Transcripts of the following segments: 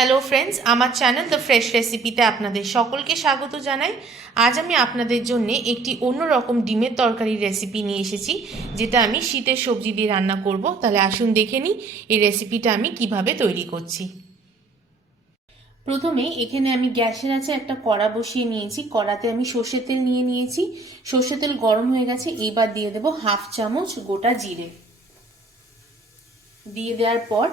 Hello friends, আমার channel the fresh রেসিপিতে আপনাদের সকলকে স্বাগত জানাই। আজ আমি আপনাদের জন্য একটি অন্যরকম ডিমের তরকারির রেসিপি নিয়ে এসেছি, যেটা আমি শীতের সবজি দিয়ে রান্না করব। তাহলে আসুন দেখে নিই এই রেসিপিটা আমি কিভাবে তৈরি করছি। প্রথমে এখানে আমি গ্যাসের আছে একটা কড়া বসিয়ে নিয়েছি। কড়াতে আমি সর্ষের তেল নিয়ে নিয়েছি। সর্ষের তেল গরম হয়ে গেছে। এইবার দিয়ে দেবো 1/2 চামচ গোটা জিরে। দিয়ে দেওয়ার পর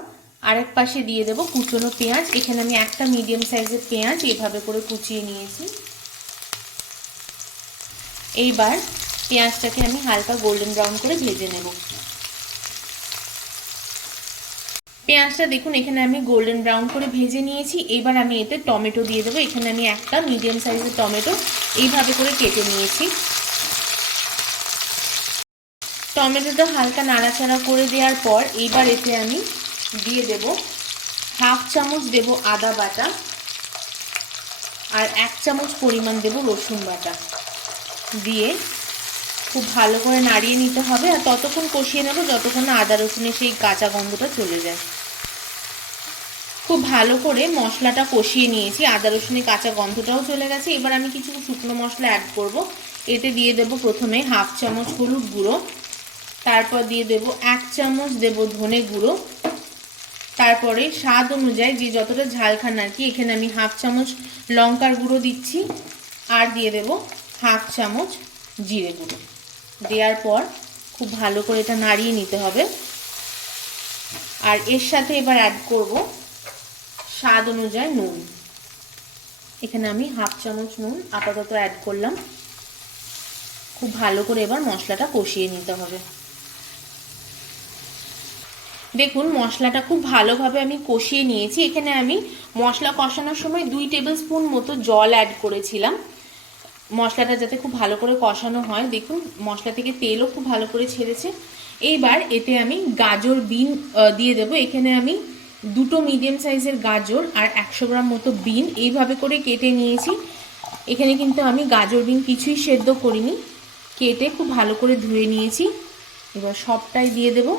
আরেক পাশে দিয়ে দেবো কুচনো পেঁয়াজ। এখানে আমি একটা মিডিয়াম সাইজের পেঁয়াজ এভাবে করে কুচিয়ে নিয়েছি। এইবার পেঁয়াজটাকে আমি হালকা গোল্ডেন ব্রাউন করে ভেজে নেব। পেঁয়াজটা দেখুন এখানে আমি গোল্ডেন ব্রাউন করে ভেজে নিয়েছি। এবার আমি এতে টমেটো দিয়ে দেবো। এখানে আমি একটা মিডিয়াম সাইজের টমেটো এইভাবে করে কেটে নিয়েছি। টমেটোটা হালকা নাড়াচাড়া করে দেওয়ার পর এইবার এতে আমি দিয়ে দেব 1/2 চামচ দেব আদা বাটা, আর 1 চামচ পরিমাণ দেব রসুন বাটা। দিয়ে খুব ভালো করে নাড়িয়ে নিতে হবে, আর ততক্ষণ কষিয়ে নেব যতক্ষণ না আদা রসুনের সেই কাঁচা গন্ধটা চলে যায়। খুব ভালো করে মশলাটা কষিয়ে নিয়েছি, আদা রসুনের কাঁচা গন্ধটাও চলে গেছে। এবার আমি কিছু শুকনো মশলা অ্যাড করব। এতে দিয়ে দেব প্রথমে 1/2 চামচ হলুদ গুঁড়ো, তারপর দিয়ে দেব 1 চামচ দেব ধনে গুঁড়ো, তারপরে স্বাদ অনুযায়ী যে যতটা ঝাল খান আর কি, এখানে আমি 1/2 চামচ লঙ্কার গুঁড়ো দিচ্ছি, আর দিয়ে দেব 1/2 চামচ জিরে গুঁড়ো। দেওয়ার পর খুব ভালো করে এটা নাড়িয়ে নিতে হবে। আর এর সাথে এবার অ্যাড করব স্বাদ অনুযায়ী নুন। এখানে আমি 1/2 চামচ নুন আপাতত অ্যাড করলাম। খুব ভালো করে এবার মশলাটা কষিয়ে নিতে হবে। দেখুন মশলাটা খুব ভালোভাবে আমি কষিয়ে নিয়েছি। এখানে আমি মশলা কষানোর সময় 2 টেবিল স্পুন মতো জল অ্যাড করেছিলাম, মশলাটা যাতে খুব ভালো করে কষানো হয়। দেখুন মশলা থেকে তেলও খুব ভালো করে ছেড়েছে। এইবার এতে আমি গাজর বিন দিয়ে দেবো। এখানে আমি 2টো মিডিয়াম সাইজের গাজর আর 100 গ্রাম মতো বিন এইভাবে করে কেটে নিয়েছি। এখানে কিন্তু আমি গাজর বিন কিছুই সেদ্ধ করিনি, কেটে খুব ভালো করে ধুয়ে নিয়েছি। এবার সবটাই দিয়ে দেবো।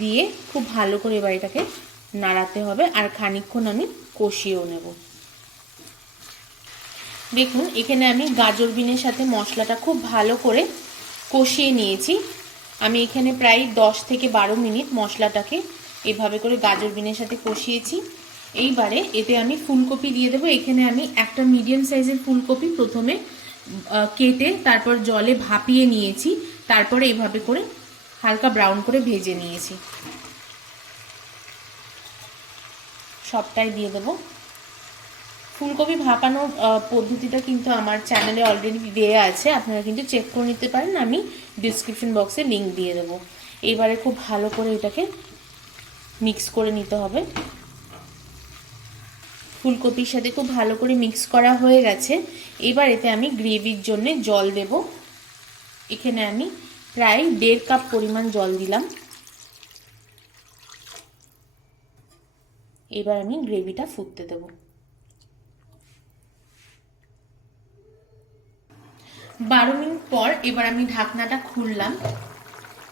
দিয়ে খুব ভালো করে এবার এটাকে নাড়াতে হবে, আর খানিকক্ষণ আমি কষিয়েও নেব। দেখুন এখানে আমি গাজর বিনের সাথে মশলাটা খুব ভালো করে কষিয়ে নিয়েছি। আমি এখানে প্রায় 10 থেকে 12 মিনিট মশলাটাকে এভাবে করে গাজর বিনের সাথে কষিয়েছি। এইবারে এতে আমি ফুলকপি দিয়ে দেবো। এখানে আমি একটা মিডিয়াম সাইজের ফুলকপি প্রথমে কেটে তারপর জলে ভাপিয়ে নিয়েছি, তারপরে এইভাবে করে হালকা ব্রাউন করে ভেজে নিয়েছি। সবটাই দিয়ে দেবো। ফুলকপি ভাপানোর পদ্ধতিটা কিন্তু আমার চ্যানেলে অলরেডি দেওয়া আছে, আপনারা কিন্তু চেক করে নিতে পারেন। আমি ডিসক্রিপশন বক্সে লিঙ্ক দিয়ে দেবো। এবারে খুব ভালো করে এটাকে মিক্স করে নিতে হবে। ফুলকপির সাথে খুব ভালো করে মিক্স করা হয়ে গেছে। এবার এতে আমি গ্রেভির জন্য জল দেব। এখানে আমি প্রায় 1.5 কাপ পরিমাণ জল দিলাম। এবার আমি গ্রেভিটা ফুটতে দেব। 12 মিনিট পর এবার আমি ঢাকনাটা খুললাম।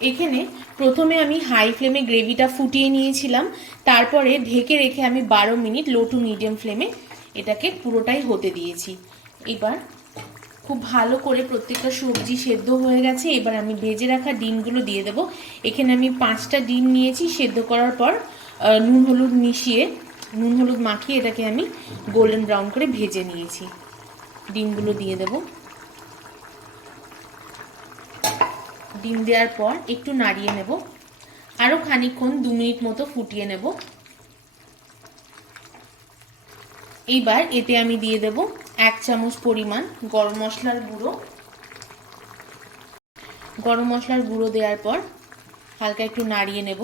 এখানে প্রথমে আমি হাই ফ্লেমে গ্রেভিটা ফুটিয়ে নিয়েছিলাম, তারপরে ঢেকে রেখে আমি 12 মিনিট লো টু মিডিয়াম ফ্লেমে এটাকে পুরোটাই হতে দিয়েছি। এবার খুব ভালো করে প্রত্যেকটা সবজি সেদ্ধ হয়ে গেছে। এবার আমি ভেজে রাখা ডিমগুলো দিয়ে দেবো। এখানে আমি 5টা ডিম নিয়েছি। সেদ্ধ করার পর নুন হলুদ মাখিয়ে এটাকে আমি গোল্ডেন ব্রাউন করে ভেজে নিয়েছি। ডিমগুলো দিয়ে দেবো। ডিম দেওয়ার পর একটু নাড়িয়ে নেব, আরও খানিকক্ষণ 2 মিনিট মতো ফুটিয়ে নেব। এইবার এতে আমি দিয়ে দেব 1 চামচ পরিমাণ গরম মশলার গুঁড়ো। গরম মশলার গুঁড়ো দেওয়ার পর হালকা একটু নাড়িয়ে নেব।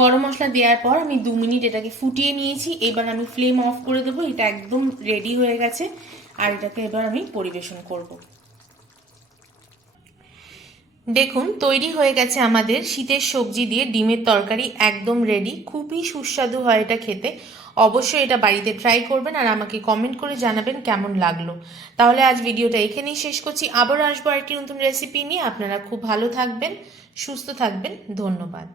গরম মশলা দেওয়ার পর আমি 2 মিনিট এটাকে ফুটিয়ে নিয়েছি। এবার আমি ফ্লেম অফ করে দেবো। এটা একদম রেডি হয়ে গেছে, আর এটাকে এবার আমি পরিবেশন করব। দেখুন তৈরি হয়ে গেছে আমাদের শীতের সবজি দিয়ে ডিমের তরকারি, একদম রেডি। খুবই সুস্বাদু হয় এটা খেতে। অবশ্যই এটা বাড়িতে ট্রাই করবেন, আর আমাকে কমেন্ট করে জানাবেন কেমন লাগলো। তাহলে আজ ভিডিওটা এখানেই শেষ করছি। আবারও আসবো আরেকটি নতুন রেসিপি নিয়ে। আপনারা খুব ভালো থাকবেন, সুস্থ থাকবেন। ধন্যবাদ।